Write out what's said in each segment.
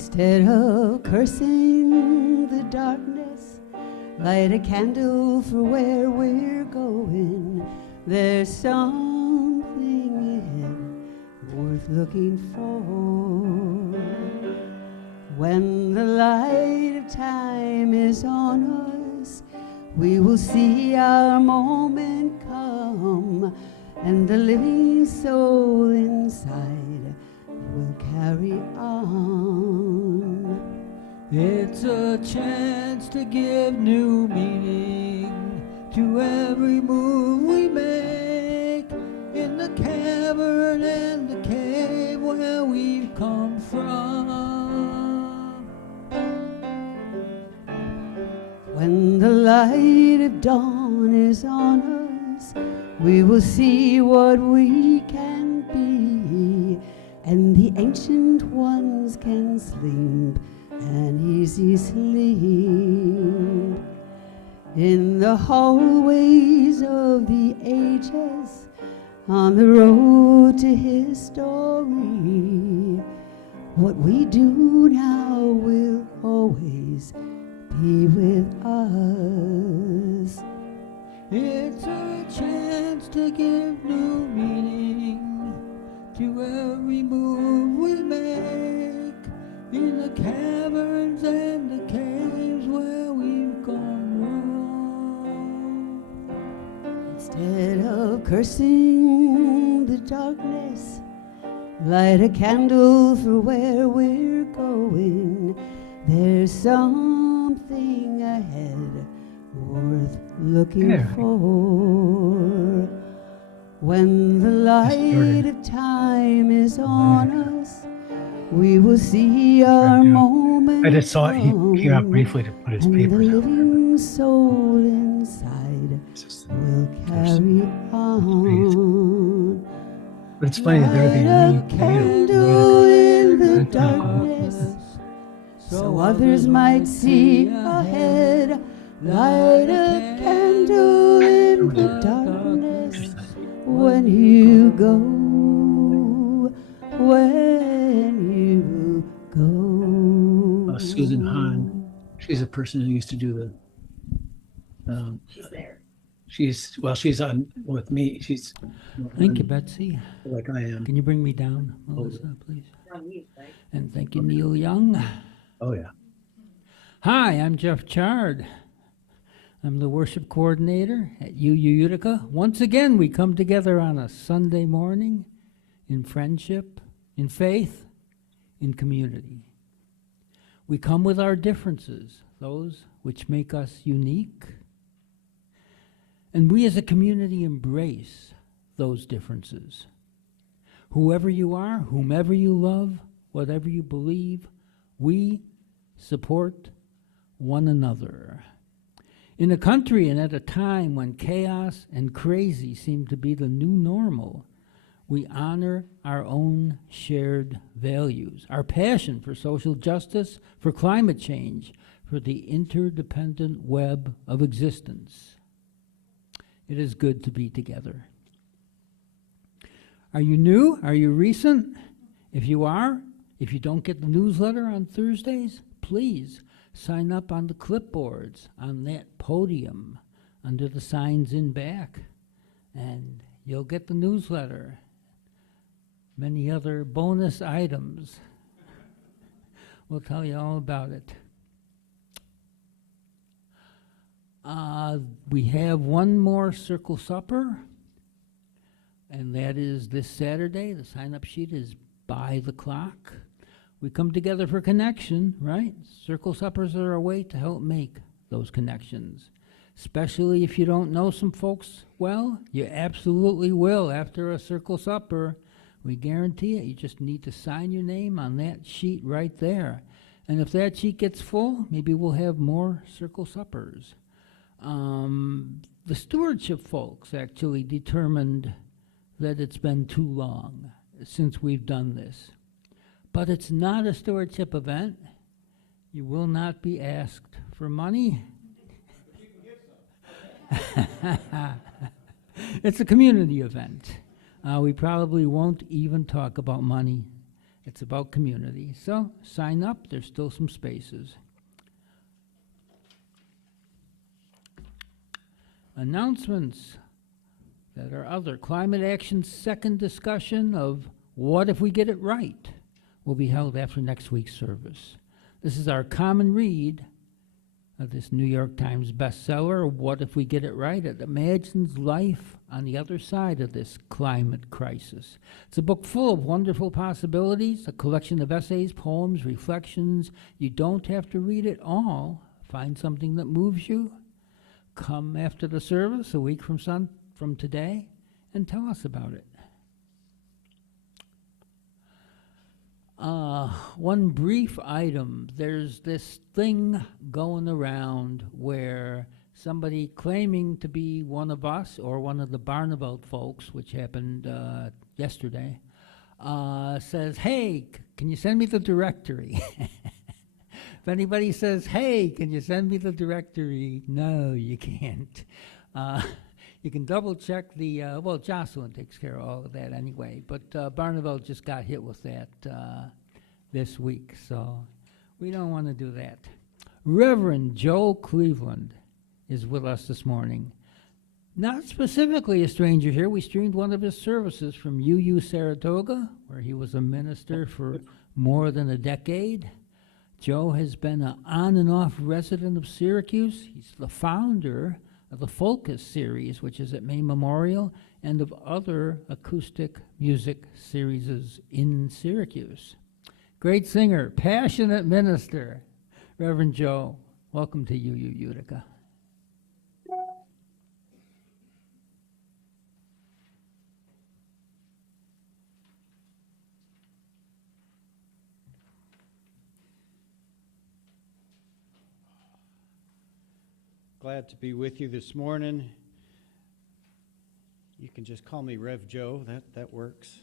Instead of cursing the darkness, light a candle for where we're going. There's something ahead worth looking for. When the light of time is on us, we will see our moment come, and the living soul inside will carry on. It's a chance to give new meaning to every move we make, in the cavern and the cave where we've come from. When the light of dawn is on us, we will see what we can be, and the ancient ones can sleep an easy sleep. In the hallways of the ages, on the road to history, what we do now will always be with us. It's a chance to give new meaning to every move we make, in the caverns and the caves where we've gone wrong. Instead of cursing the darkness, light a candle for where we're going. There's something ahead worth looking for. When the light of time is on us, we will see our moment. I just saw it. He came out briefly to put his and papers the out. living soul inside will carry on. But it's funny that Light a everything candle in the darkness, so others might see ahead. Light a candle in the darkness when you go, when you go. Susan Hahn, she's a person who used to do the. She's there. She's on with me. She's. Thank you, Betsy. Like I am. Can you bring me down, Melissa, please? On mute, right? And thank you, Neil Young. Oh yeah. Hi, I'm Jeff Chard. I'm the worship coordinator at UU Utica. Once again, we come together on a Sunday morning in friendship, in faith, in community. We come with our differences, those which make us unique. And we as a community embrace those differences. Whoever you are, whomever you love, whatever you believe, we support one another. In a country and at a time when chaos and crazy seem to be the new normal, we honor our own shared values, our passion for social justice, for climate change, for the interdependent web of existence. It is good to be together. Are you new? Are you recent? If you are, if you don't get the newsletter on Thursdays, please sign up on the clipboards on that podium under the signs in back, and you'll get the newsletter. Many other bonus items. We'll tell you all about it. We have one more Circle Supper, and that is this Saturday. The sign-up sheet is by the clock. We come together for connection, right? Circle Suppers are a way to help make those connections. Especially if you don't know some folks well, you absolutely will after a Circle Supper. We guarantee it. You just need to sign your name on that sheet right there. And if that sheet gets full, maybe we'll have more Circle Suppers. The stewardship folks actually determined that it's been too long since we've done this. But it's not a stewardship event. You will not be asked for money. It's a community event. We probably won't even talk about money It's about community. So sign up. There's still some spaces. Announcements that are other. Climate Action's second discussion of What If We Get It Right will be held after next week's service. This is our common read of this New York Times bestseller, What If We Get It Right? It imagines life on the other side of this climate crisis. It's a book full of wonderful possibilities, a collection of essays, poems, reflections. You don't have to read it all. Find something that moves you. Come after the service, a week from today, and tell us about it. One brief item. There's this thing going around where somebody claiming to be one of us or one of the Barneveld folks, which happened yesterday, says, hey, can you send me the directory? If anybody says, hey, can you send me the directory? No, you can't. You can double check the, well, Jocelyn takes care of all of that anyway, but Barneveld just got hit with that this week, so we don't want to do that. Reverend Joe Cleveland is with us this morning. Not specifically a stranger here. We streamed one of his services from UU Saratoga, where he was a minister for more than a decade. Joe has been an on and off resident of Syracuse. He's the founder of the Focus series, which is at May Memorial, and of other acoustic music series in Syracuse. Great singer, passionate minister, Reverend Joe. Welcome to UU Utica. Glad to be with you this morning. You can just call me Rev Joe. That works.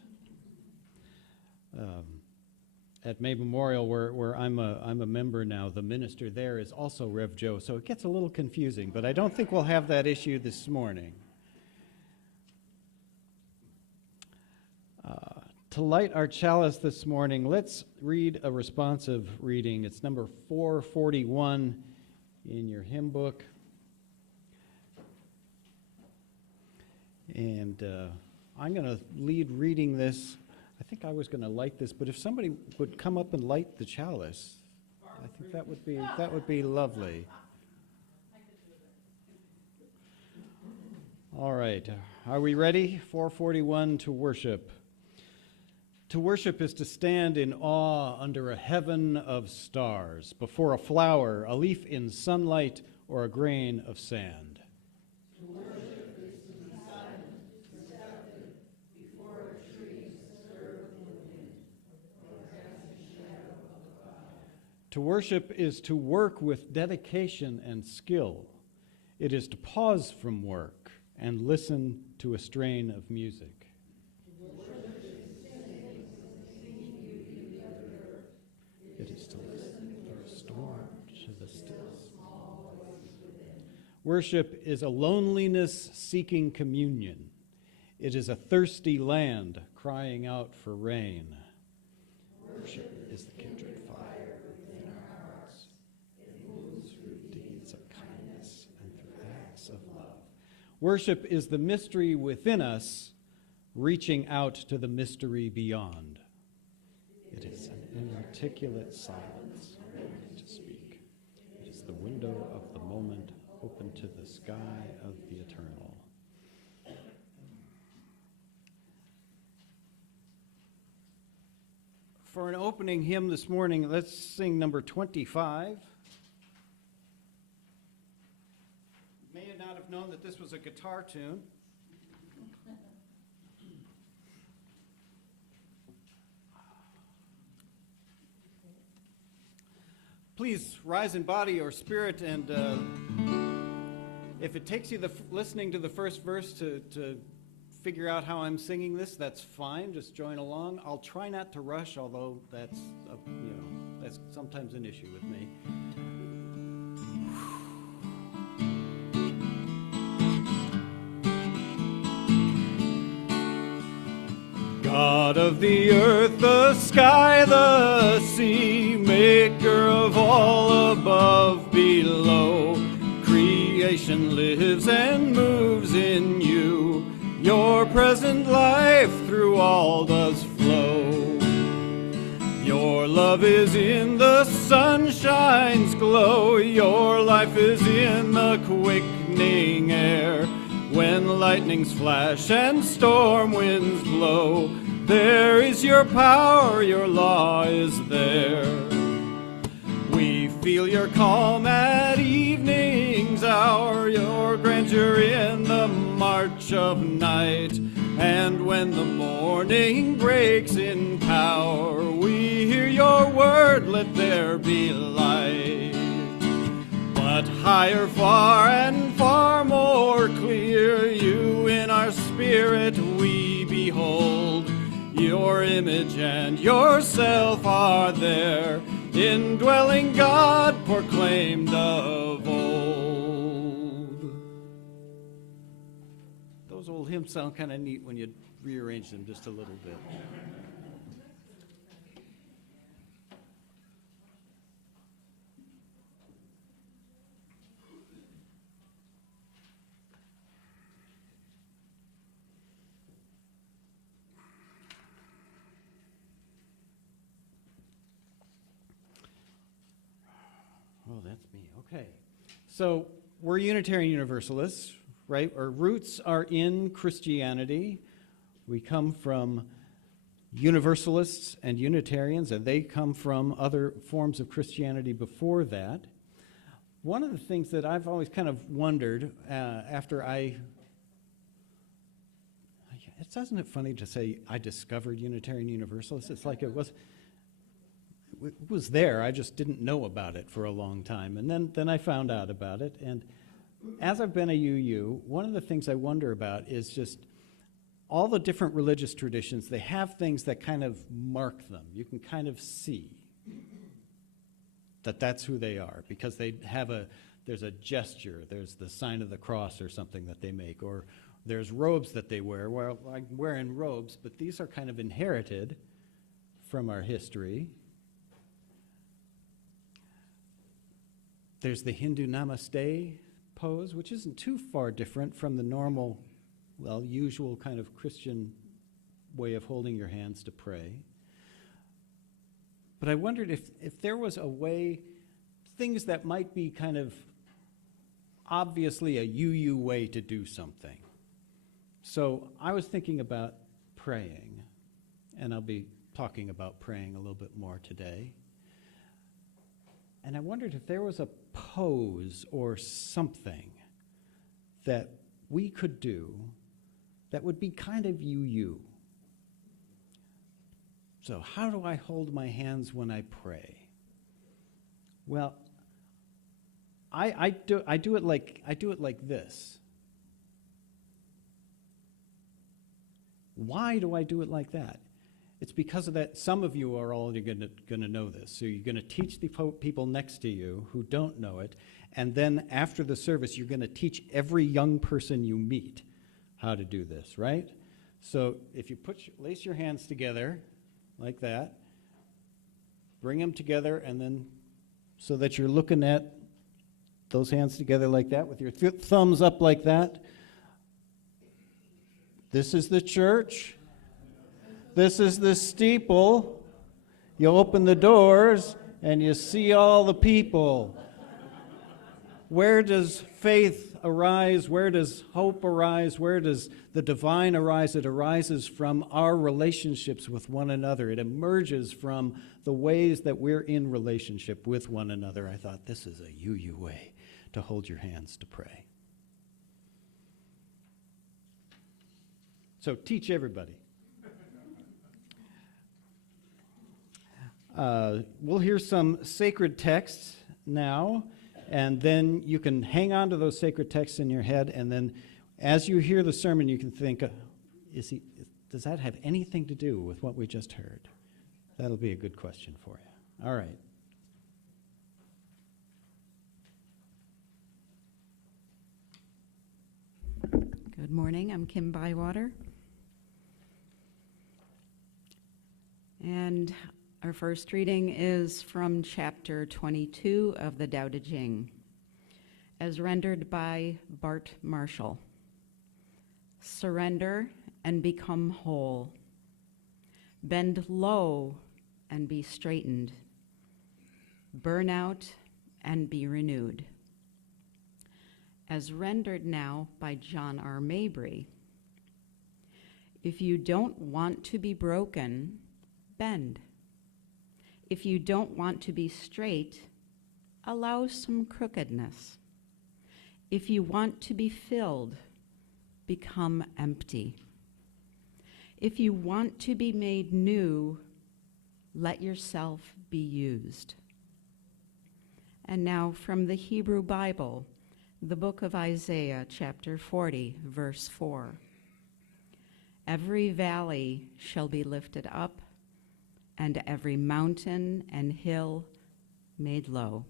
At May Memorial, where I'm a member now, the minister there is also Rev Joe, so it gets a little confusing. But I don't think we'll have that issue this morning. To light our chalice this morning, let's read a responsive reading. It's number 441 in your hymn book. And I'm going to lead reading this. I think I was going to light this, but if somebody would come up and light the chalice, I think that would be lovely. All right, are we ready? 441 to worship. To worship is to stand in awe under a heaven of stars, before a flower, a leaf in sunlight, or a grain of sand. To worship is to work with dedication and skill. It is to pause from work and listen to a strain of music. It is to listen for a storm to the still small voice within. Worship is a loneliness seeking communion. It is a thirsty land crying out for rain. Worship is the kindred fire within our hearts. It moves through deeds of kindness and through acts of love. Worship is the mystery within us, reaching out to the mystery beyond. It is an inarticulate silence, ready to speak. It is the window of the moment, open to the sky of the eternal. For an opening hymn this morning, let's sing number 25. May not have known that this was a guitar tune. Please rise in body or spirit, and if it takes you listening to the first verse to figure out how I'm singing this, that's fine. Just join along. I'll try not to rush, although that's sometimes an issue with me. God God of the earth, the sky, the sea, maker of all above, below. Creation lives and moves in you. Your present life through all does flow. Your love is in the sunshine's glow. Your life is in the quickening air. When lightnings flash and storm winds blow, there is your power, your law is there. We feel your calm at evening's hour, your grandeur in the march of night. And when the morning breaks in power, we hear your word, let there be light. But higher far and far more clear, you in our spirit we behold. Your image and yourself are there, indwelling God proclaimed of old. Those old hymns sound kind of neat when you rearrange them just a little bit. Oh, that's me. Okay. So we're Unitarian Universalists, right? Our roots are in Christianity. We come from Universalists and Unitarians, and they come from other forms of Christianity before that. One of the things that I've always kind of wondered after isn't it funny to say I discovered Unitarian Universalists? It's like it was there, I just didn't know about it for a long time. And then I found out about it. And as I've been a UU, one of the things I wonder about is just all the different religious traditions, they have things that kind of mark them. You can kind of see that that's who they are because they have there's a gesture, there's the sign of the cross or something that they make, or there's robes that they wear. Well, I'm wearing robes, but these are kind of inherited from our history. There's the Hindu Namaste pose, which isn't too far different from the normal, usual kind of Christian way of holding your hands to pray. But I wondered if there was a way, things that might be kind of obviously a UU way to do something. So I was thinking about praying, and I'll be talking about praying a little bit more today. And I wondered if there was a pose or something that we could do that would be kind of UU. So how do I hold my hands when I pray? Well, I do it like this. Why do I do it like that? It's because of that. Some of you are already going to know this. So you're going to teach the people next to you who don't know it, and then after the service, you're going to teach every young person you meet how to do this, right? So if you lace your hands together like that, bring them together, and then so that you're looking at those hands together like that with your thumbs up like that. This is the church. This is the steeple. You open the doors and you see all the people. Where does faith arise? Where does hope arise? Where does the divine arise? It arises from our relationships with one another. It emerges from the ways that we're in relationship with one another. I thought this is a UU way to hold your hands to pray. So teach everybody. We'll hear some sacred texts now, and then you can hang on to those sacred texts in your head, and then as you hear the sermon, you can think, does that have anything to do with what we just heard? That'll be a good question for you. All right. Good morning. I'm Kim Bywater. And our first reading is from chapter 22 of the Tao Te Ching, as rendered by Bart Marshall. Surrender and become whole. Bend low and be straightened. Burn out and be renewed. As rendered now by John R. Mabry. If you don't want to be broken, bend. If you don't want to be straight, allow some crookedness. If you want to be filled, become empty. If you want to be made new, let yourself be used. And now from the Hebrew Bible, the book of Isaiah, chapter 40, verse 4. Every valley shall be lifted up, and every mountain and hill made low.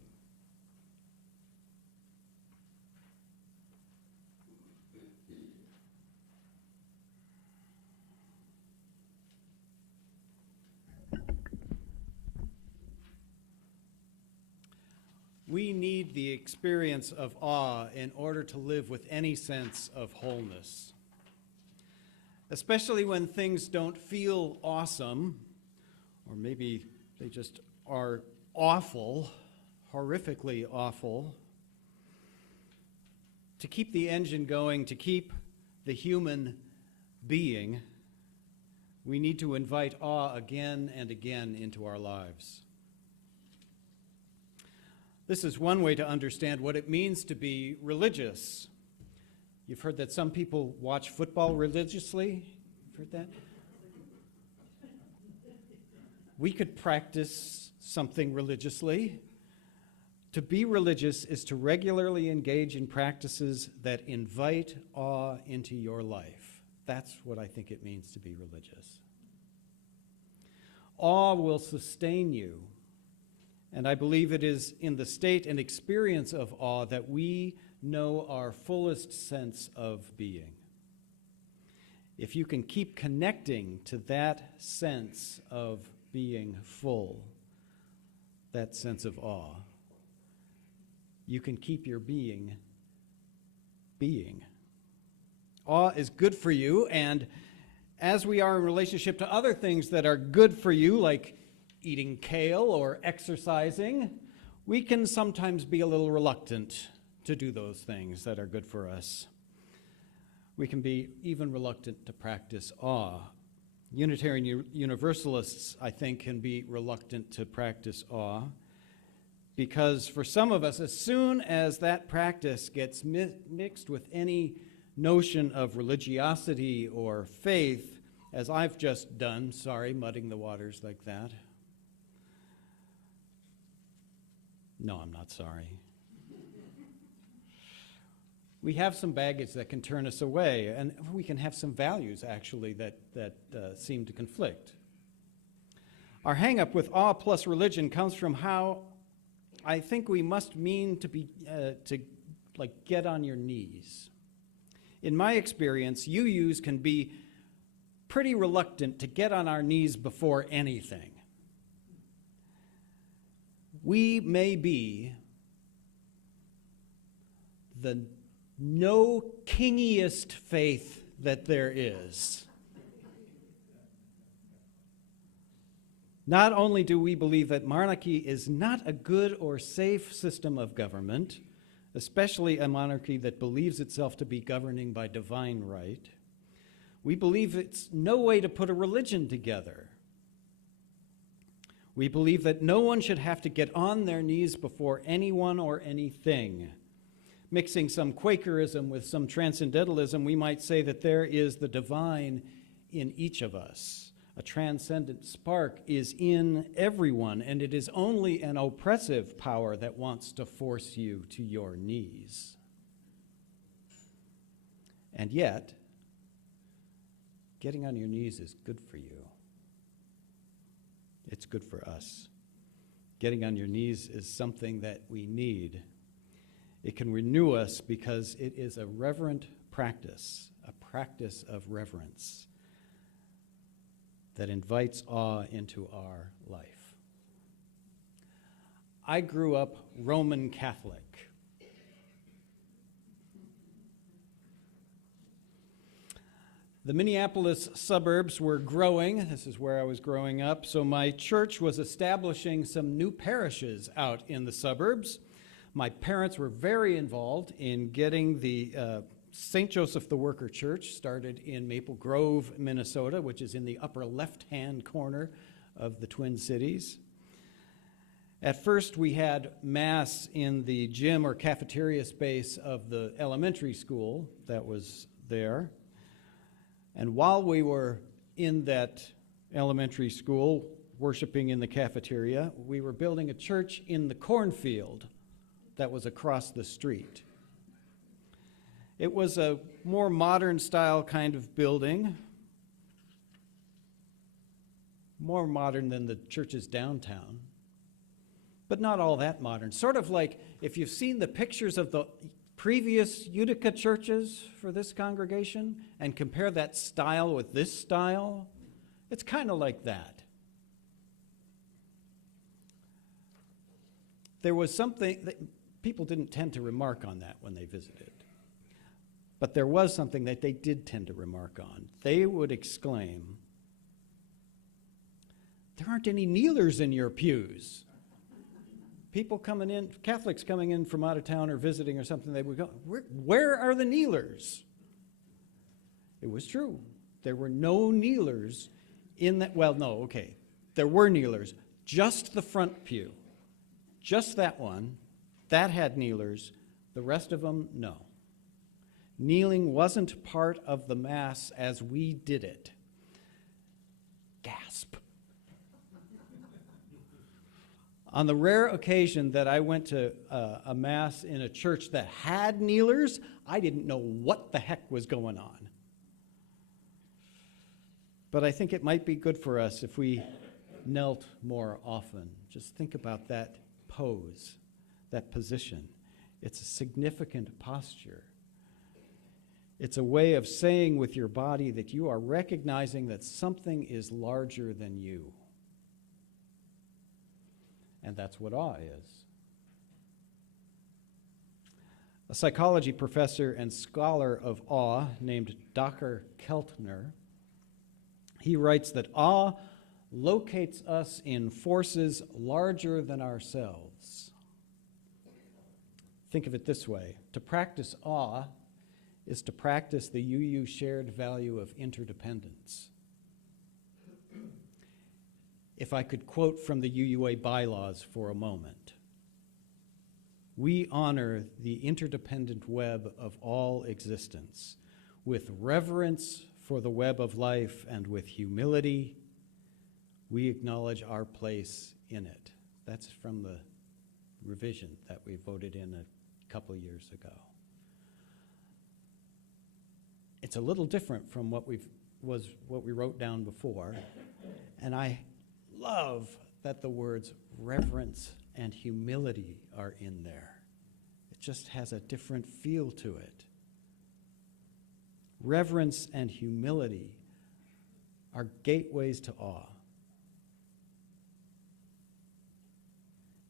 We need the experience of awe in order to live with any sense of wholeness. Especially when things don't feel awesome, or maybe they just are awful, horrifically awful. To keep the engine going, to keep the human being, we need to invite awe again and again into our lives. This is one way to understand what it means to be religious. You've heard that some people watch football religiously. You've heard that? We could practice something religiously. To be religious is to regularly engage in practices that invite awe into your life. That's what I think it means to be religious. Awe will sustain you. And I believe it is in the state and experience of awe that we know our fullest sense of being. If you can keep connecting to that sense of being full, that sense of awe, you can keep your being. Awe is good for you, and as we are in relationship to other things that are good for you, like eating kale or exercising, we can sometimes be a little reluctant to do those things that are good for us. We can be even reluctant to practice awe. Unitarian Universalists, I think, can be reluctant to practice awe because for some of us, as soon as that practice gets mixed with any notion of religiosity or faith, as I've just done, sorry, mudding the waters like that. No, I'm not sorry. We have some baggage that can turn us away, and we can have some values, actually, that seem to conflict. Our hang-up with awe plus religion comes from how I think we must mean to be to get on your knees. In my experience, UUs can be pretty reluctant to get on our knees before anything. We may be the no kingiest faith that there is. Not only do we believe that monarchy is not a good or safe system of government, especially a monarchy that believes itself to be governing by divine right, we believe it's no way to put a religion together. We believe that no one should have to get on their knees before anyone or anything. Mixing some Quakerism with some transcendentalism, we might say that there is the divine in each of us. A transcendent spark is in everyone, and it is only an oppressive power that wants to force you to your knees. And yet, getting on your knees is good for you. It's good for us. Getting on your knees is something that we need. It can renew us because it is a reverent practice, a practice of reverence that invites awe into our life. I grew up Roman Catholic. The Minneapolis suburbs were growing. This is where I was growing up. So my church was establishing some new parishes out in the suburbs. My parents were very involved in getting the St. Joseph the Worker Church started in Maple Grove, Minnesota, which is in the upper left-hand corner of the Twin Cities. At first, we had Mass in the gym or cafeteria space of the elementary school that was there. And while we were in that elementary school, worshiping in the cafeteria, we were building a church in the cornfield that was across the street. It was a more modern style kind of building, more modern than the churches downtown, but not all that modern. Sort of like if you've seen the pictures of the previous Utica churches for this congregation and compare that style with this style, it's kind of like that. There was something that people didn't tend to remark on that when they visited. But there was something that they did tend to remark on. They would exclaim, "There aren't any kneelers in your pews." People coming in, Catholics coming in from out of town or visiting or something, they would go, where are the kneelers? It was true. There were no kneelers in that, well, no, okay. There were kneelers, just the front pew. Just that one, that had kneelers. The rest of them, no. Kneeling wasn't part of the Mass as we did it. Gasp. On the rare occasion that I went to a Mass in a church that had kneelers, I didn't know what the heck was going on. But I think it might be good for us if we knelt more often. Just think about that pose, that position. It's a significant posture. It's a way of saying with your body that you are recognizing that something is larger than you. And that's what awe is. A psychology professor and scholar of awe named Dr. Keltner, he writes that awe locates us in forces larger than ourselves. Think of it this way. To practice awe is to practice the UU shared value of interdependence. If I could quote from the UUA bylaws for a moment, we honor the interdependent web of all existence with reverence for the web of life and with humility, we acknowledge our place in it. That's from the revision that we voted in a couple years ago. It's a little different from what we wrote down before, and I love that the words reverence and humility are in there. It just has a different feel to it. Reverence and humility are gateways to awe.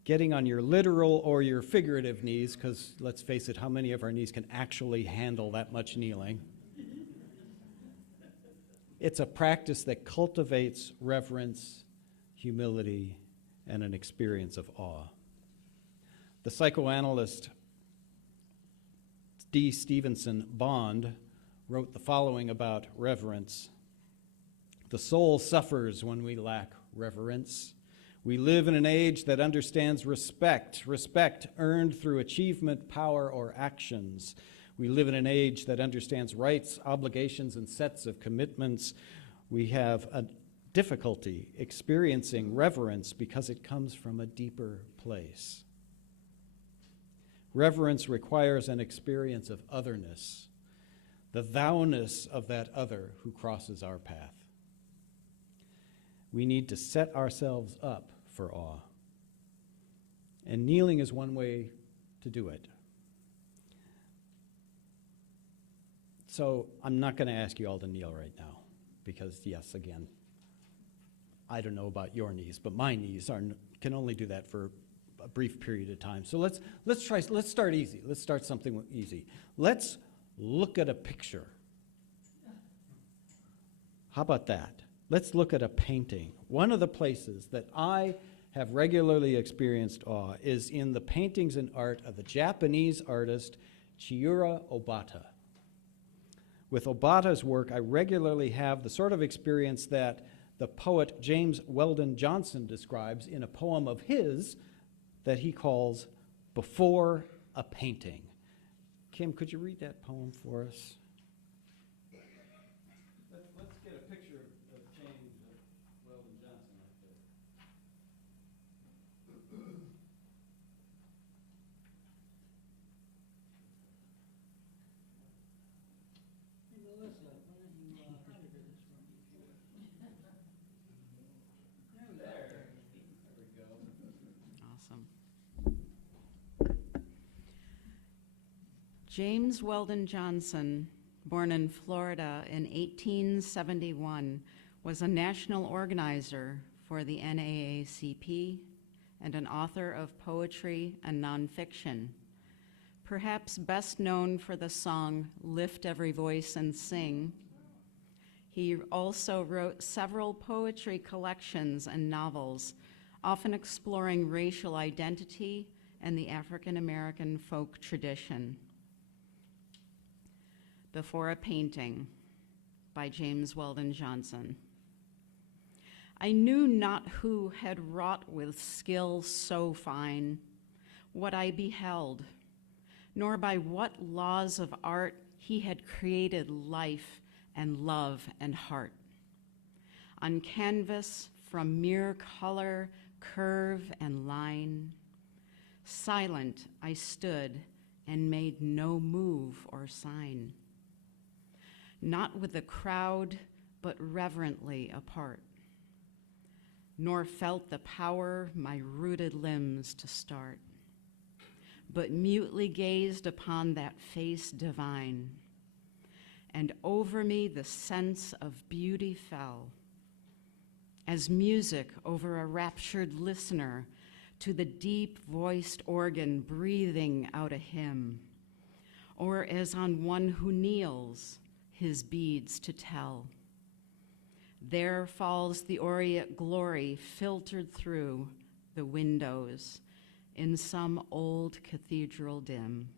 Getting on your literal or your figurative knees, because let's face it, how many of our knees can actually handle that much kneeling? It's a practice that cultivates reverence, humility, and an experience of awe. The psychoanalyst D. Stevenson Bond wrote the following about reverence. The soul suffers when we lack reverence. We live in an age that understands respect earned through achievement, power, or actions. We live in an age that understands rights, obligations, and sets of commitments. We have a difficulty experiencing reverence because it comes from a deeper place. Reverence requires an experience of otherness, the thou-ness of that other who crosses our path. We need to set ourselves up for awe. And kneeling is one way to do it. So I'm not going to ask you all to kneel right now, because yes, again, I don't know about your knees, but my knees can only do that for a brief period of time. So let's start easy. Let's start something easy. Let's look at a picture. How about that? Let's look at a painting. One of the places that I have regularly experienced awe is in the paintings and art of the Japanese artist Chiura Obata. With Obata's work, I regularly have the sort of experience that the poet James Weldon Johnson describes in a poem of his that he calls Before a Painting. Kim, could you read that poem for us? Let's get a picture of James Weldon Johnson right there. Awesome. James Weldon Johnson, born in Florida in 1871, was a national organizer for the NAACP and an author of poetry and nonfiction. Perhaps best known for the song "Lift Every Voice and Sing," he also wrote several poetry collections and novels, often exploring racial identity and the African American folk tradition. Before a Painting by James Weldon Johnson. I knew not who had wrought with skill so fine what I beheld, nor by what laws of art he had created life and love and heart. On canvas from mere color, curve, and line, silent I stood and made no move or sign. Not with the crowd, but reverently apart, nor felt the power my rooted limbs to start, but mutely gazed upon that face divine, and over me the sense of beauty fell, as music over a raptured listener to the deep-voiced organ breathing out a hymn, or as on one who kneels, his beads to tell. There falls the aureate glory filtered through the windows in some old cathedral dim.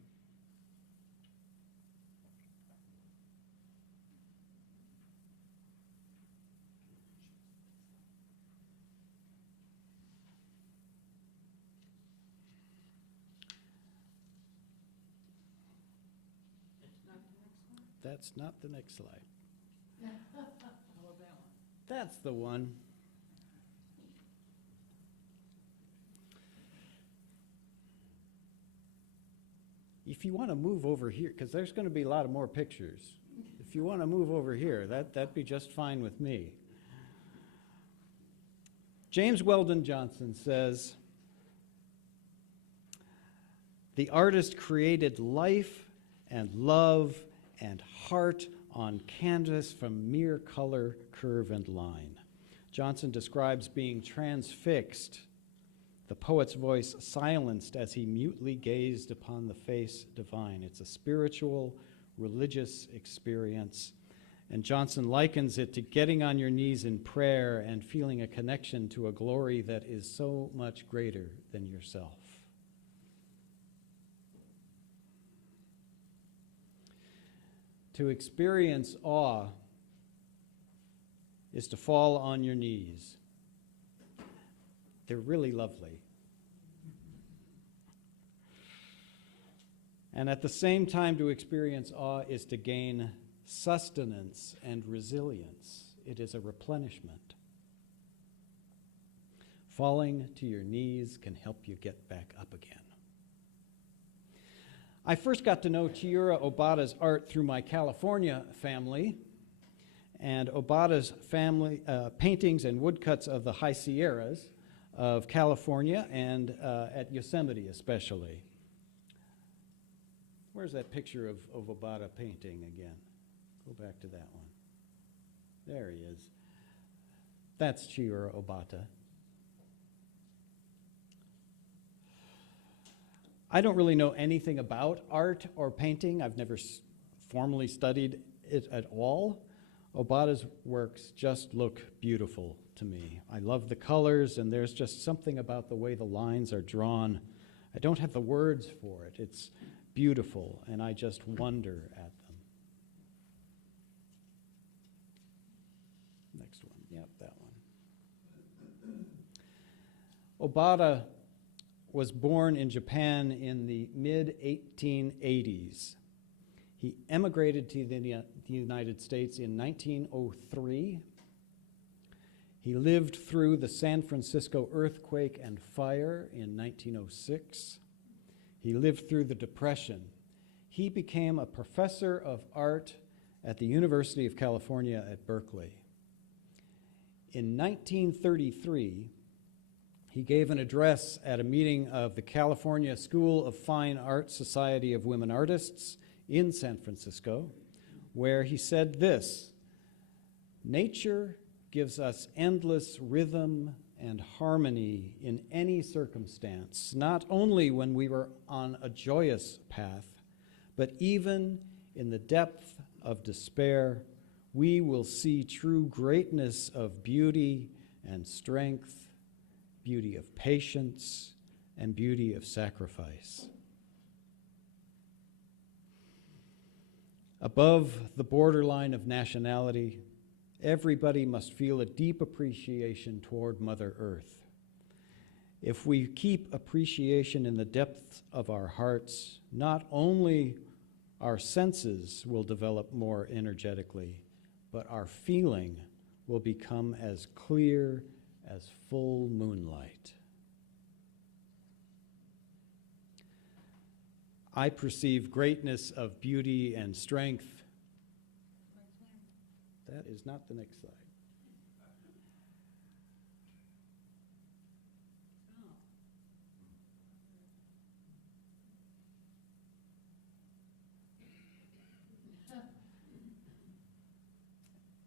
That's not the next slide. That's the one. If you want to move over here, because there's going to be a lot of more pictures. If you want to move over here, that'd be just fine with me. James Weldon Johnson says, "The artist created life and love and heart on canvas from mere color, curve, and line." Johnson describes being transfixed, the poet's voice silenced as he mutely gazed upon the face divine. It's a spiritual, religious experience. And Johnson likens it to getting on your knees in prayer and feeling a connection to a glory that is so much greater than yourself. To experience awe is to fall on your knees. They're really lovely. And at the same time, to experience awe is to gain sustenance and resilience. It is a replenishment. Falling to your knees can help you get back up again. I first got to know Chiura Obata's art through my California family, and Obata's family paintings and woodcuts of the High Sierras of California and at Yosemite especially. Where's that picture of Obata painting again? Go back to that one. There he is. That's Chiura Obata. I don't really know anything about art or painting. I've never formally studied it at all. Obata's works just look beautiful to me. I love the colors, and there's just something about the way the lines are drawn. I don't have the words for it. It's beautiful, and I just wonder at them. Next one. Yep, that one. Obata was born in Japan in the mid-1880s. He emigrated to the United States in 1903. He lived through the San Francisco earthquake and fire in 1906. He lived through the Depression. He became a professor of art at the University of California at Berkeley. In 1933, he gave an address at a meeting of the California School of Fine Arts Society of Women Artists in San Francisco, where he said this: "Nature gives us endless rhythm and harmony in any circumstance, not only when we were on a joyous path, but even in the depth of despair, we will see true greatness of beauty and strength, beauty of patience, and beauty of sacrifice." Above the borderline of nationality, everybody must feel a deep appreciation toward Mother Earth. If we keep appreciation in the depths of our hearts, not only our senses will develop more energetically, but our feeling will become as clear as full moonlight. I perceive greatness of beauty and strength. That is not the next slide.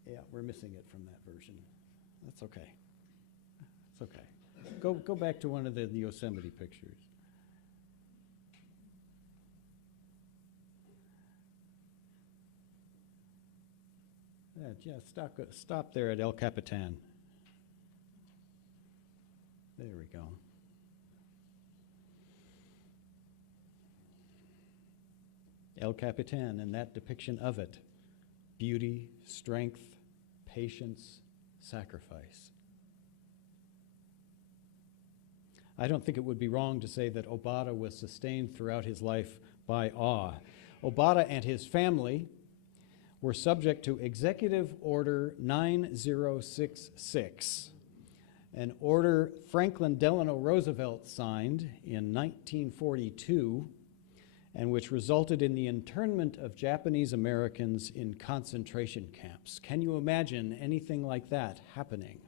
Yeah, we're missing it from that version. That's okay. It's okay. Go back to one of the Yosemite pictures. Yeah, stop there at El Capitan. There we go. El Capitan and that depiction of it. Beauty, strength, patience, sacrifice. I don't think it would be wrong to say that Obata was sustained throughout his life by awe. Obata and his family were subject to Executive Order 9066, an order Franklin Delano Roosevelt signed in 1942, and which resulted in the internment of Japanese Americans in concentration camps. Can you imagine anything like that happening?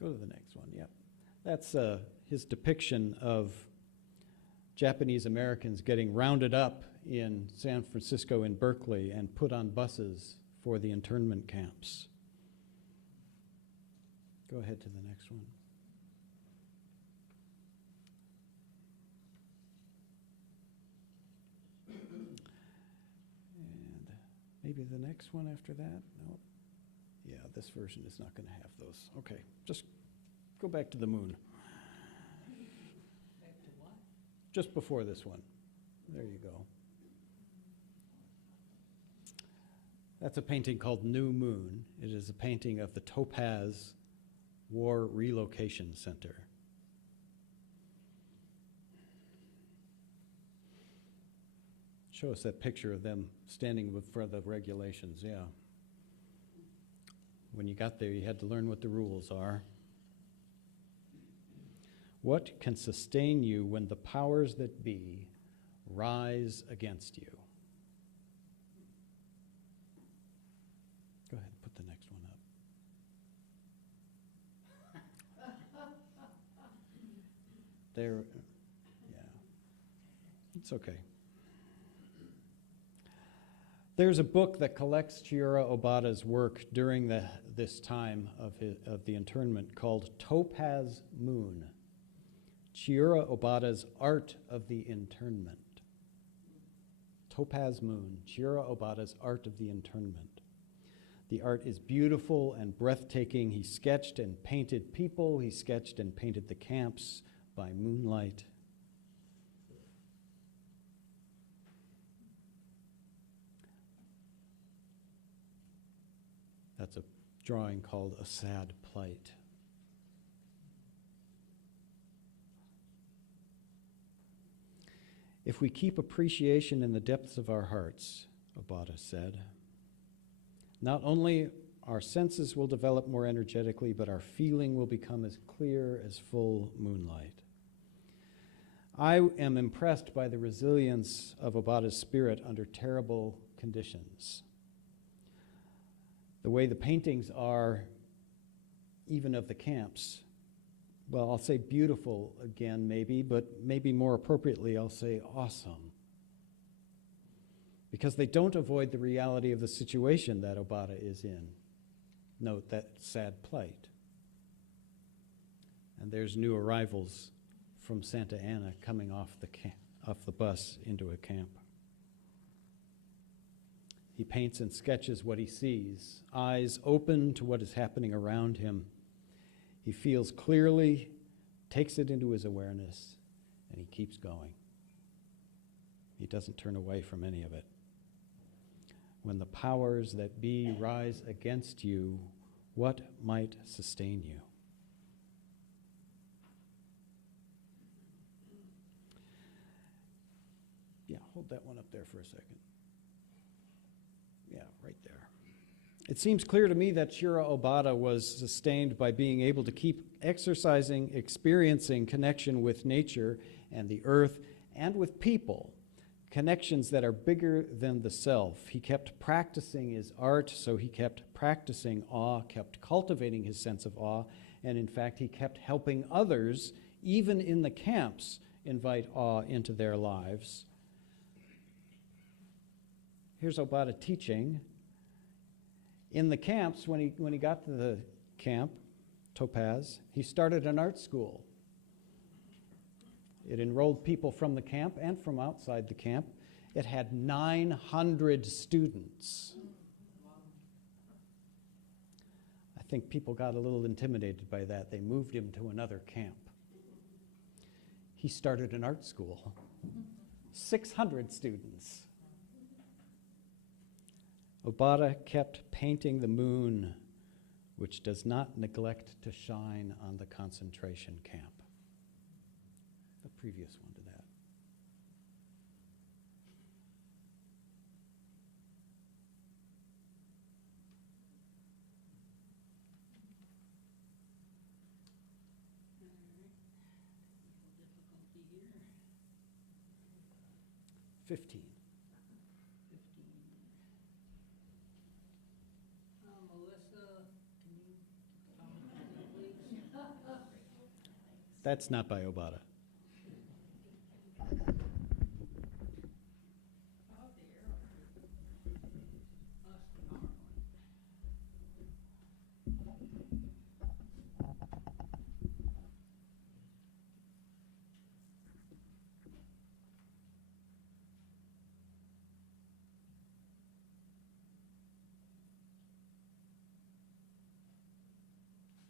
Go to the next one, yep. That's his depiction of Japanese Americans getting rounded up in San Francisco and Berkeley and put on buses for the internment camps. Go ahead to the next one. And maybe the next one after that? No. Yeah, this version is not going to have those. Okay, just go back to the moon. Back to what? Just before this one. There you go. That's a painting called New Moon. It is a painting of the Topaz War Relocation Center. Show us that picture of them standing before the regulations, yeah. When you got there, you had to learn what the rules are. What can sustain you when the powers that be rise against you? Go ahead, put the next one up. There, yeah. It's okay. There's a book that collects Chiura Obata's work during this time of the internment called Topaz Moon, Chiura Obata's Art of the Internment. Topaz Moon, Chiura Obata's Art of the Internment. The art is beautiful and breathtaking. He sketched and painted people. He sketched and painted the camps by moonlight. That's a drawing called A Sad Plight. If we keep appreciation in the depths of our hearts, Obata said, not only our senses will develop more energetically, but our feeling will become as clear as full moonlight. I am impressed by the resilience of Obata's spirit under terrible conditions. The way the paintings are, even of the camps, well, I'll say beautiful again, maybe, but maybe more appropriately, I'll say awesome. Because they don't avoid the reality of the situation that Obata is in. Note that sad plight. And there's new arrivals from Santa Ana coming off the bus into a camp. He paints and sketches what he sees, eyes open to what is happening around him. He feels clearly, takes it into his awareness, and he keeps going. He doesn't turn away from any of it. When the powers that be rise against you, what might sustain you? Yeah, hold that one up there for a second. Yeah, right there. It seems clear to me that Chiura Obata was sustained by being able to keep exercising, experiencing connection with nature and the earth and with people, connections that are bigger than the self. He kept practicing his art, so he kept practicing awe, kept cultivating his sense of awe, and in fact, he kept helping others, even in the camps, invite awe into their lives. Here's Obata teaching. In the camps, when he got to the camp, Topaz, he started an art school. It enrolled people from the camp and from outside the camp. It had 900 students. I think people got a little intimidated by that. They moved him to another camp. He started an art school. 600 students. Obata kept painting the moon, which does not neglect to shine on the concentration camp. The previous one to that. Difficulty here. 15. Melissa, can you comment on that, please? That's not by Obata. About the arrow. Us tomorrow.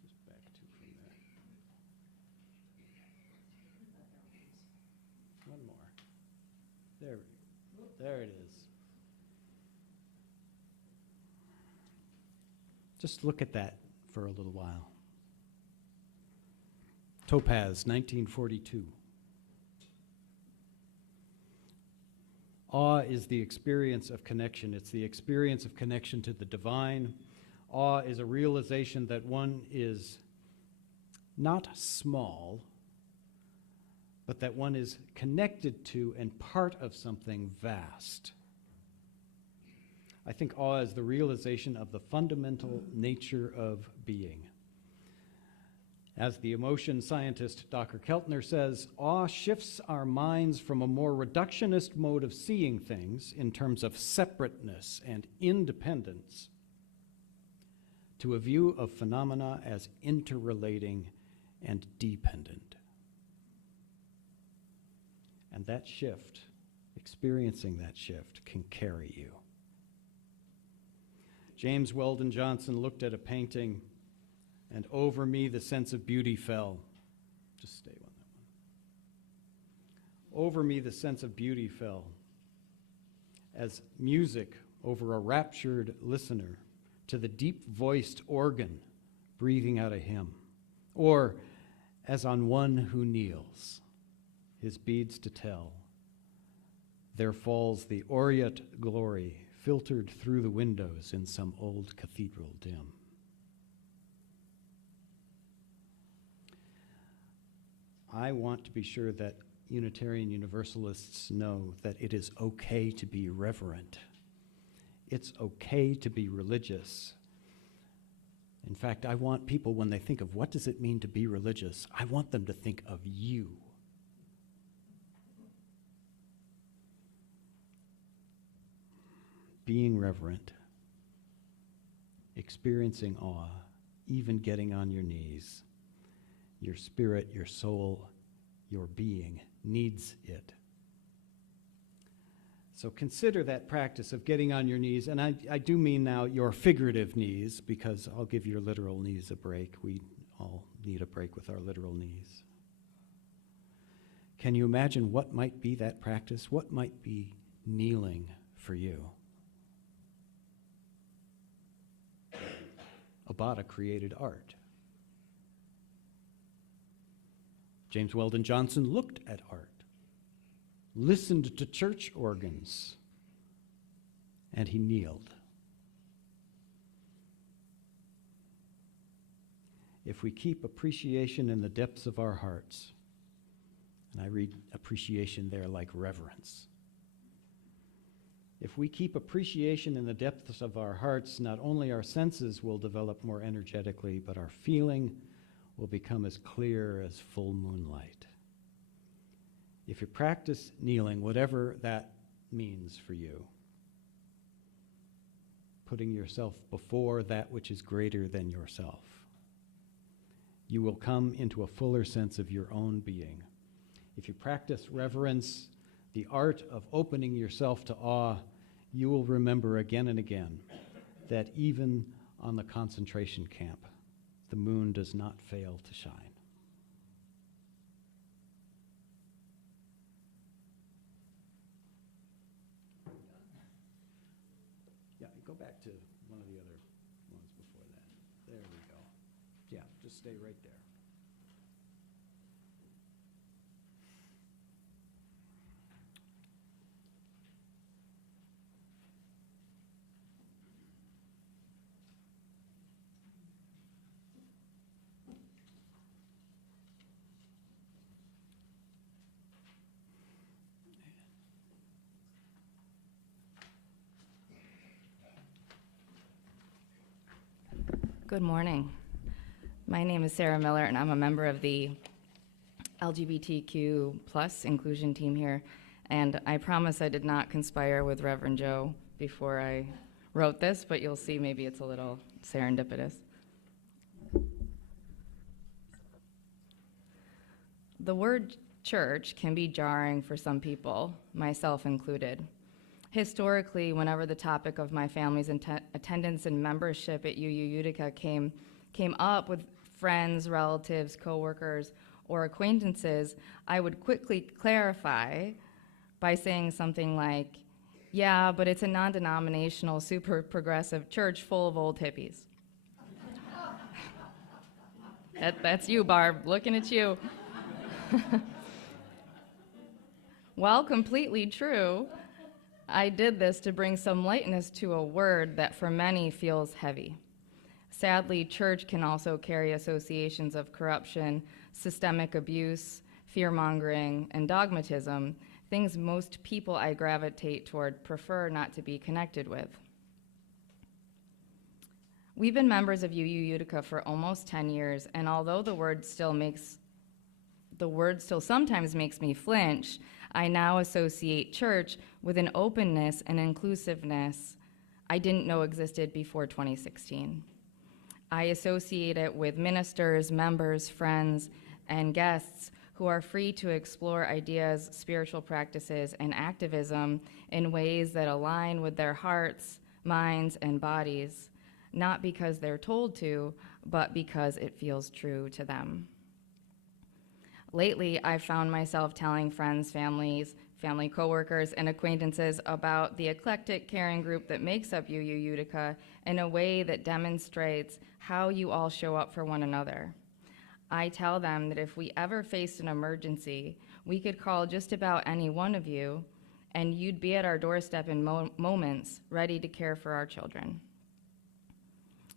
Just back two from there. One more. There it is. Just look at that for a little while. Topaz, 1942. Awe is the experience of connection. It's the experience of connection to the divine. Awe is a realization that one is not small, but that one is connected to and part of something vast. I think awe is the realization of the fundamental nature of being. As the emotion scientist Dr. Keltner says, awe shifts our minds from a more reductionist mode of seeing things in terms of separateness and independence to a view of phenomena as interrelating and dependent. And that shift, experiencing that shift, can carry you. James Weldon Johnson looked at a painting, and over me the sense of beauty fell. Just stay on that one. Over me the sense of beauty fell, as music over a raptured listener to the deep-voiced organ breathing out a hymn, or as on one who kneels, his beads to tell, there falls the aureate glory filtered through the windows in some old cathedral dim. I want to be sure that Unitarian Universalists know that it is okay to be reverent. It's okay to be religious. In fact, I want people, when they think of what does it mean to be religious, I want them to think of you. Being reverent, experiencing awe, even getting on your knees. Your spirit, your soul, your being needs it. So consider that practice of getting on your knees, and I do mean now your figurative knees, because I'll give your literal knees a break. We all need a break with our literal knees. Can you imagine what might be that practice? What might be kneeling for you? Abada created art. James Weldon Johnson looked at art, listened to church organs, and he kneeled. If we keep appreciation in the depths of our hearts, and I read appreciation there like reverence, if we keep appreciation in the depths of our hearts, not only our senses will develop more energetically, but our feeling will become as clear as full moonlight. If you practice kneeling, whatever that means for you, putting yourself before that which is greater than yourself, you will come into a fuller sense of your own being. If you practice reverence, the art of opening yourself to awe, you will remember again and again that even on the concentration camp, the moon does not fail to shine. Yeah, go back to one of the other ones before that. There we go. Yeah, just stay right there. Good morning. My name is Sarah Miller, and I'm a member of the LGBTQ plus inclusion team here. And I promise I did not conspire with Reverend Joe before I wrote this, but you'll see maybe it's a little serendipitous. The word church can be jarring for some people, myself included. Historically, whenever the topic of my family's attendance and membership at UU Utica came up with friends, relatives, coworkers, or acquaintances, I would quickly clarify by saying something like, yeah, but it's a non-denominational, super progressive church full of old hippies. That's you, Barb, looking at you. While completely true, I did this to bring some lightness to a word that for many feels heavy. Sadly, church can also carry associations of corruption, systemic abuse, fear-mongering, and dogmatism, things most people I gravitate toward prefer not to be connected with. We've been members of UU Utica for almost 10 years, and although the word still sometimes makes me flinch, I now associate church with an openness and inclusiveness I didn't know existed before 2016. I associate it with ministers, members, friends, and guests who are free to explore ideas, spiritual practices, and activism in ways that align with their hearts, minds, and bodies, not because they're told to, but because it feels true to them. Lately, I've found myself telling friends, family coworkers, and acquaintances about the eclectic caring group that makes up UU Utica in a way that demonstrates how you all show up for one another. I tell them that if we ever faced an emergency, we could call just about any one of you, and you'd be at our doorstep in moments, ready to care for our children.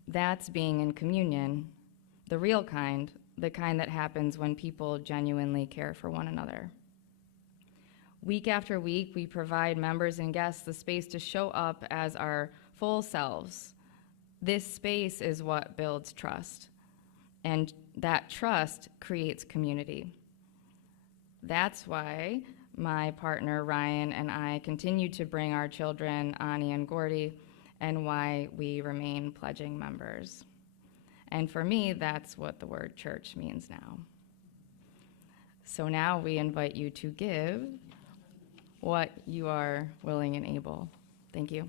That's being in communion, the real kind, the kind that happens when people genuinely care for one another. Week after week, we provide members and guests the space to show up as our full selves. This space is what builds trust, and that trust creates community. That's why my partner Ryan and I continue to bring our children, Ani and Gordy, and why we remain pledging members. And for me, that's what the word church means now. So now we invite you to give what you are willing and able. Thank you.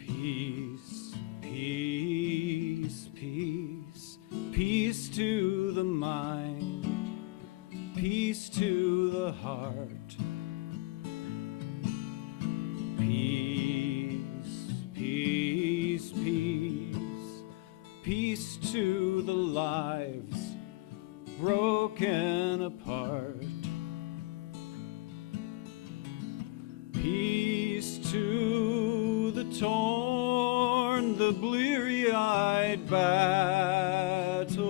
Peace, peace, peace, peace to the mind, peace to the heart. Peace, peace, peace, peace to the lives broken apart. Peace to the torn, the bleary-eyed, battle-worn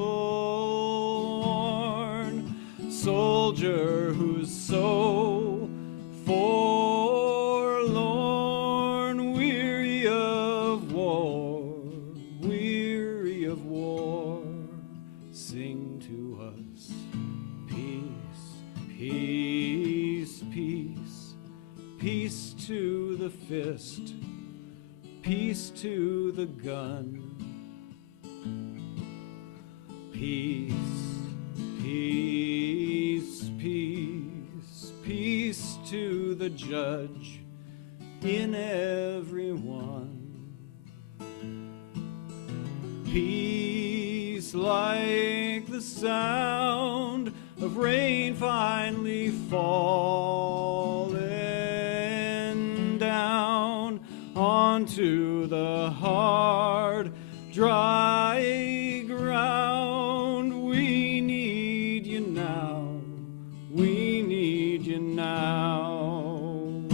soldier whose soul forlorn, weary of war, sing to us, peace, peace, peace, peace to the fist, peace to the gun. Peace, peace, peace, peace to the judge in everyone. Peace like the sound of rain finally falling down onto the hard, dry ground. We need you now. We need you now.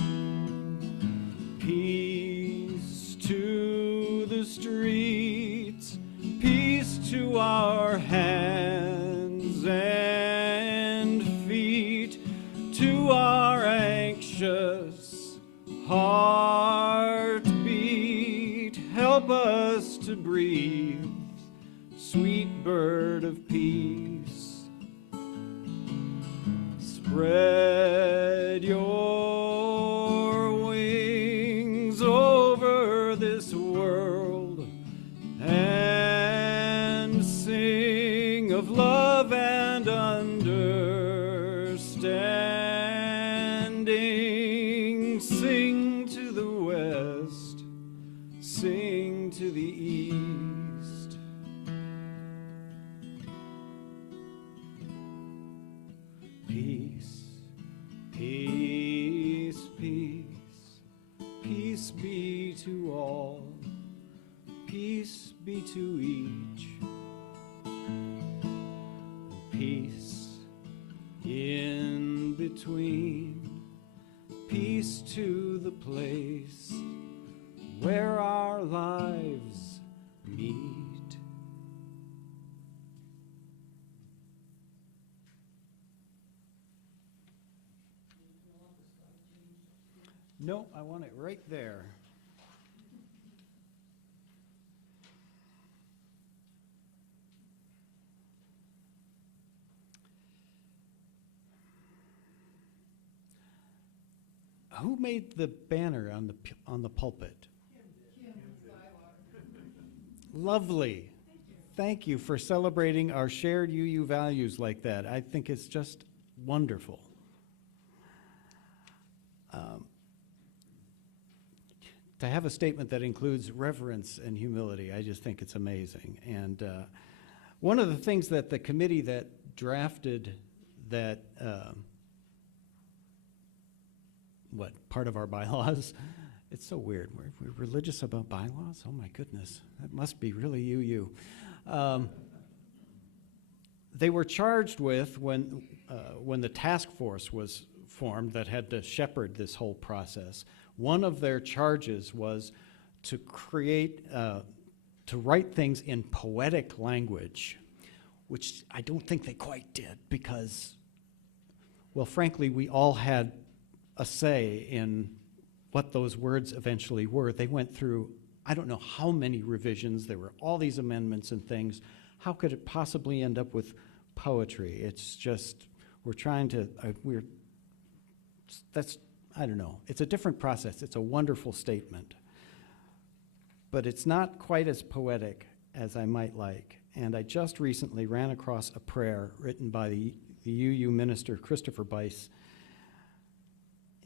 Peace to the streets, peace to our hands and feet, to our anxious heartbeat. Help us to breathe, sweet bird of peace. Spread your wings over this world and of love and understanding. Sing to the west, sing to the east. Peace, peace, peace. Peace be to all, peace be to each. Peace in between, peace to the place where our lives meet. No, I want it right there. Who made the banner on the pulpit? Lovely. Thank you for celebrating our shared UU values like that. I think it's just wonderful. To have a statement that includes reverence and humility, I just think it's amazing. And one of the things that the committee that drafted that part of our bylaws. It's so weird. We're religious about bylaws? Oh my goodness. That must be really you. They were charged with, when the task force was formed that had to shepherd this whole process, one of their charges was to create, to write things in poetic language, which I don't think they quite did because, well, frankly, we all had a say in what those words eventually were. They went through, I don't know how many revisions. There were all these amendments and things. How could it possibly end up with poetry? It's just, we're trying to, I don't know. It's a different process. It's a wonderful statement. But it's not quite as poetic as I might like. And I just recently ran across a prayer written by the UU minister, Christopher Bice.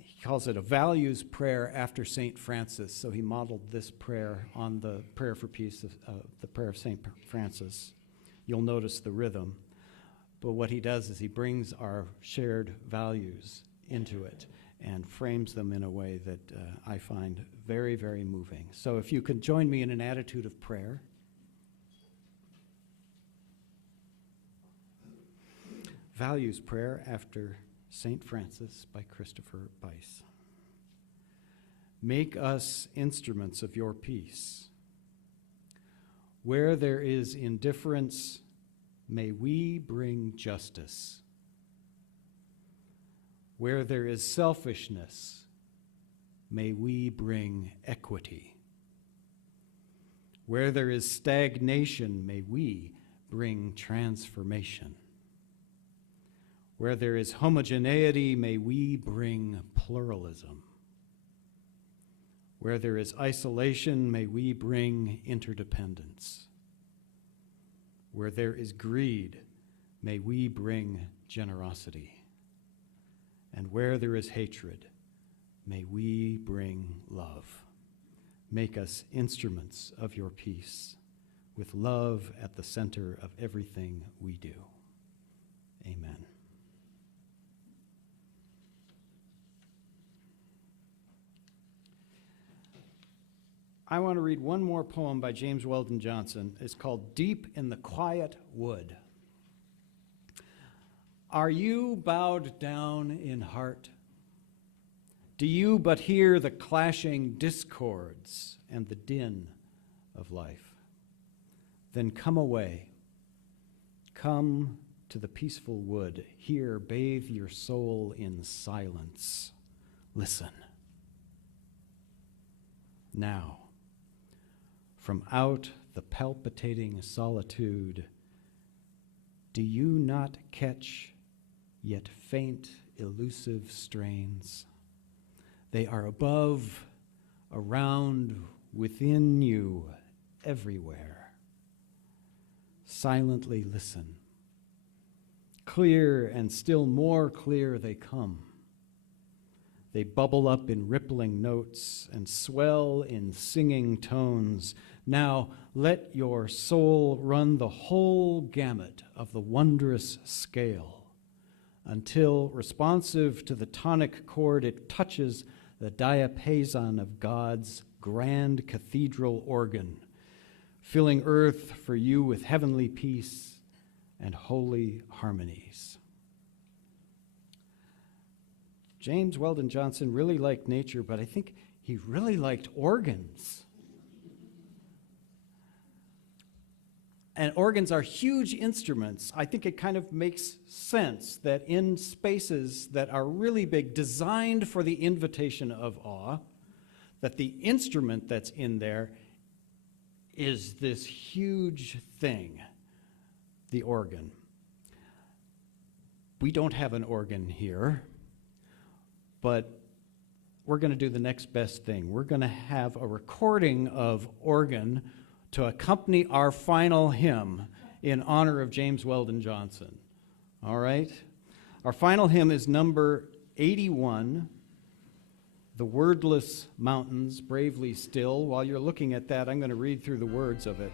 He calls it a values prayer after St. Francis. So he modeled this prayer on the prayer for peace, the prayer of St. Francis. You'll notice the rhythm. But what he does is he brings our shared values into it and frames them in a way that I find very, very moving. So if you could join me in an attitude of prayer. Values prayer after St. Francis by Christopher Bice. Make us instruments of your peace. Where there is indifference, may we bring justice. Where there is selfishness, may we bring equity. Where there is stagnation, may we bring transformation. Where there is homogeneity, may we bring pluralism. Where there is isolation, may we bring interdependence. Where there is greed, may we bring generosity. And where there is hatred, may we bring love. Make us instruments of your peace, with love at the center of everything we do. Amen. I want to read one more poem by James Weldon Johnson. It's called Deep in the Quiet Wood. Are you bowed down in heart? Do you but hear the clashing discords and the din of life? Then come away. Come to the peaceful wood. Here, bathe your soul in silence. Listen. Now, from out the palpitating solitude, do you not catch yet faint, elusive strains? They are above, around, within you, everywhere. Silently listen, Clear and still more clear they come. They bubble up in rippling notes and swell in singing tones. Now let your soul run the whole gamut of the wondrous scale until, responsive to the tonic chord, it touches the diapason of God's grand cathedral organ, filling earth for you with heavenly peace and holy harmonies. James Weldon Johnson really liked nature, but I think he really liked organs. And organs are huge instruments. I think it kind of makes sense that in spaces that are really big, designed for the invitation of awe, that the instrument that's in there is this huge thing, the organ. We don't have an organ here, but we're going to do the next best thing. We're going to have a recording of organ to accompany our final hymn in honor of James Weldon Johnson. All right? Our final hymn is number 81, The Wordless Mountains, Bravely Still. While you're looking at that, I'm going to read through the words of it.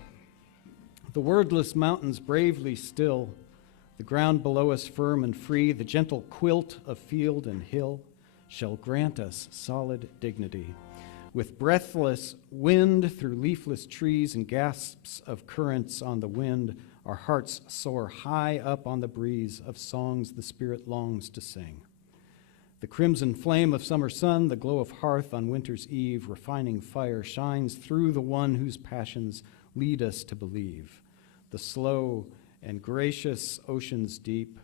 The wordless mountains bravely still, the ground below us firm and free, the gentle quilt of field and hill shall grant us solid dignity. With breathless wind through leafless trees and gasps of currents on the wind, our hearts soar high up on the breeze of songs the spirit longs to sing. The crimson flame of summer sun, the glow of hearth on winter's eve, refining fire shines through the one whose passions lead us to believe. The slow and gracious oceans deep,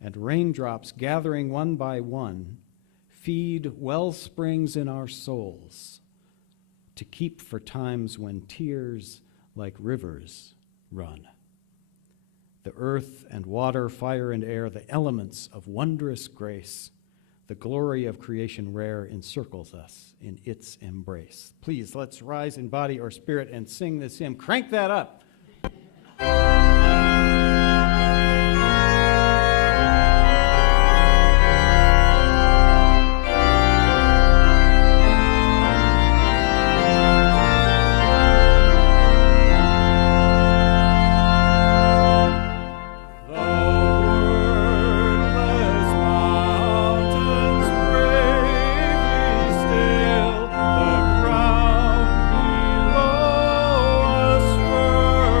and raindrops gathering one by one, feed well springs in our souls to keep for times when tears like rivers run. The earth and water, fire and air, the elements of wondrous grace, the glory of creation rare encircles us in its embrace. Please, let's rise in body or spirit and sing this hymn. Crank that up. Still, the ground below us firm.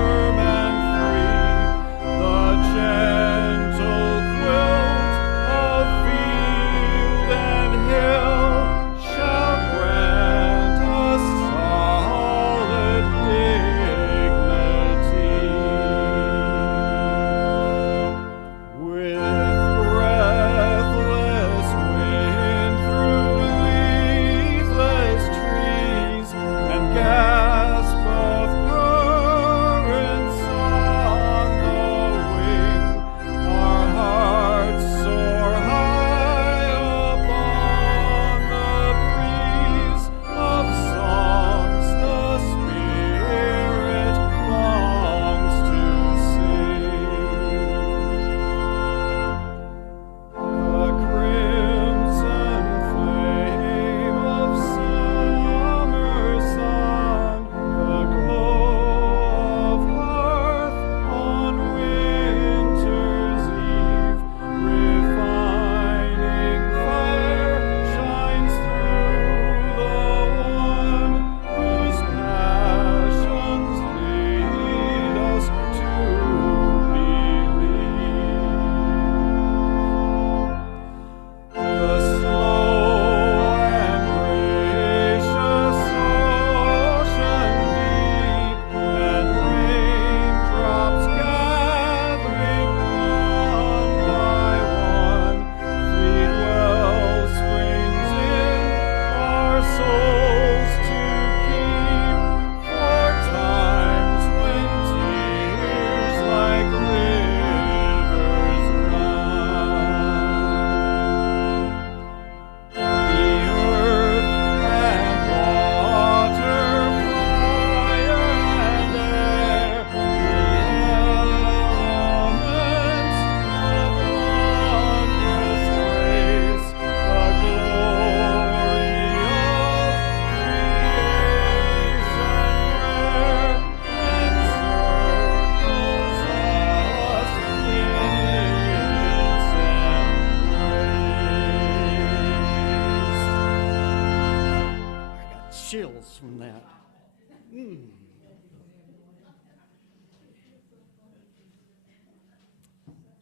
chills from that.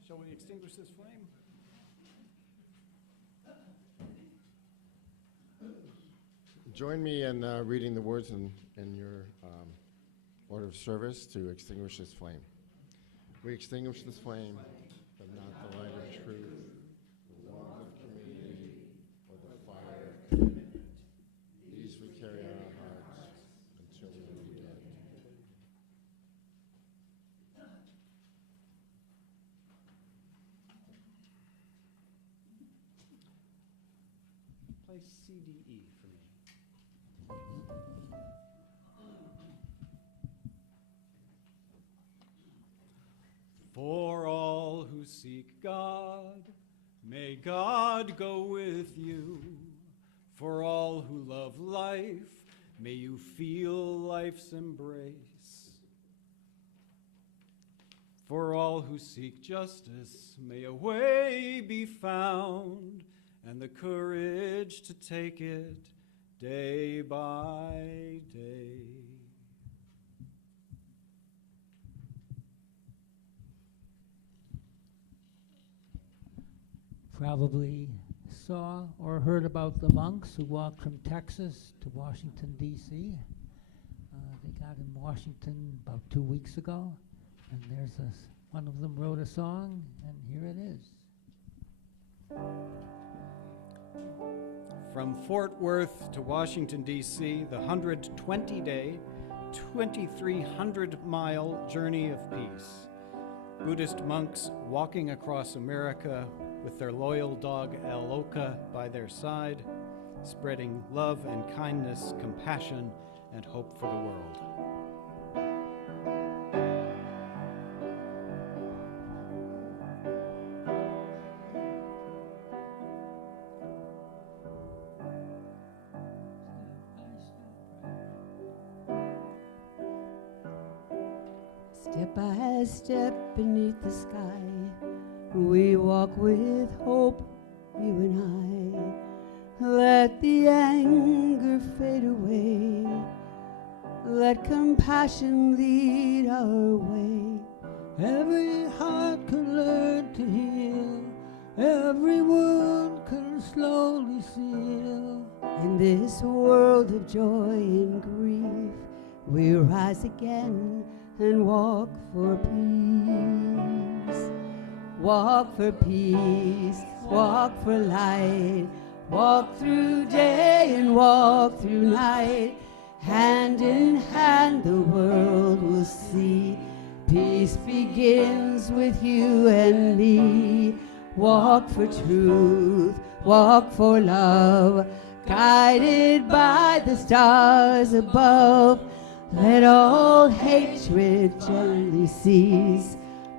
Shall we extinguish this flame? Join me in reading the words in your order of service to extinguish this flame. We extinguish this flame, but not the light of truth, the warmth of community, or the fire of commitment. These we carry in our hearts until we be dead. Play CDE for me. For all who seek God, may God go with you. For all who love life, may you feel life's embrace. For all who seek justice, may a way be found, and the courage to take it day by day. Probably saw or heard about the monks who walked from Texas to Washington, D.C. They got in Washington about 2 weeks ago, and there's one of them wrote a song, and here it is. From Fort Worth to Washington, D.C., the 120-day, 2,300-mile journey of peace. Buddhist monks walking across America with their loyal dog Aloka by their side, spreading love and kindness, compassion, and hope for the world. Step by step beneath the sky, we walk with hope, you and I. Let the anger fade away. Let compassion lead our way. Every heart can learn to heal. Every wound can slowly seal. In this world of joy and grief, we rise again and walk for peace. Walk for peace, walk for light. Walk through day and walk through night. Hand in hand the world will see. Peace begins with you and me. Walk for truth, walk for love, guided by the stars above. Let all hatred gently cease.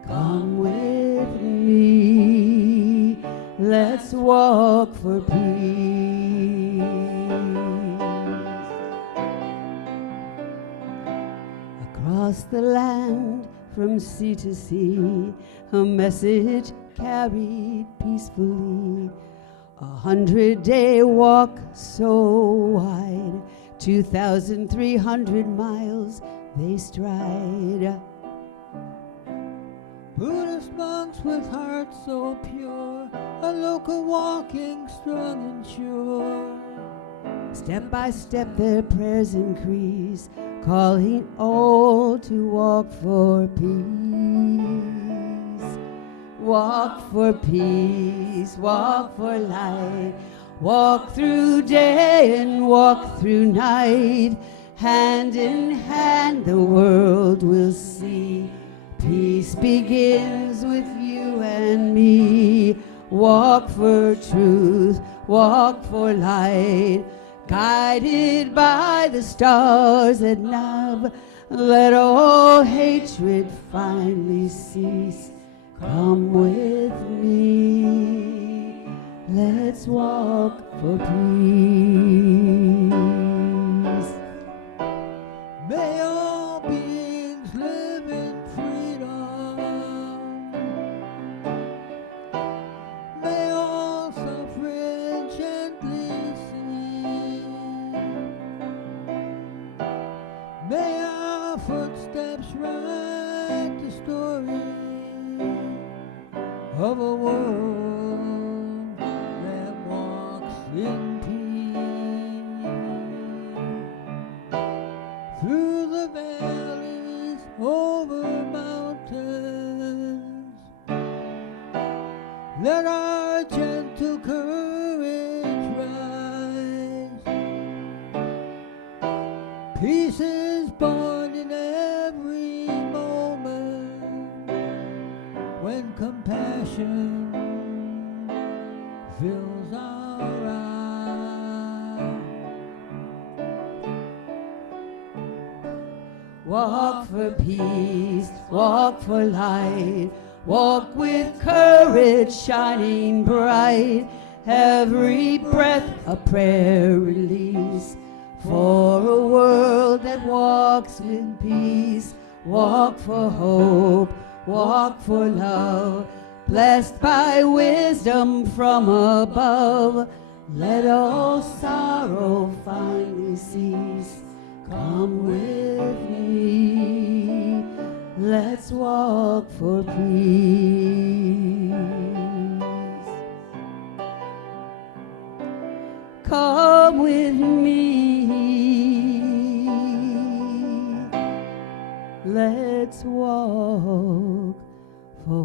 Come with me, let's walk for peace. Across the land, from sea to sea, a message carried peacefully. 100-day walk so wide, 2,300 miles they stride. Buddhist monks with hearts so pure, a local walking strong and sure. Step by step their prayers increase, calling all to walk for peace. Walk for peace, walk for light. Walk through day and walk through night. Hand in hand the world will see. Peace begins with you and me. Walk for truth, walk for light. Guided by the stars at love, let all hatred finally cease. Come with me, let's walk for peace. May all beings live in freedom. May all suffering gently cease. write the story of a world that walks in peace. Through the valleys, over mountains, let our gentle courage rise. Peace is born in every moment when compassion fills our eyes. Walk for peace, walk for light, walk with courage shining bright. Every breath a prayer release for a world that walks in peace. Walk for hope, walk for love, blessed by wisdom from above. Let all sorrow finally cease. Come with me, let's walk for peace. Come with me, let's walk for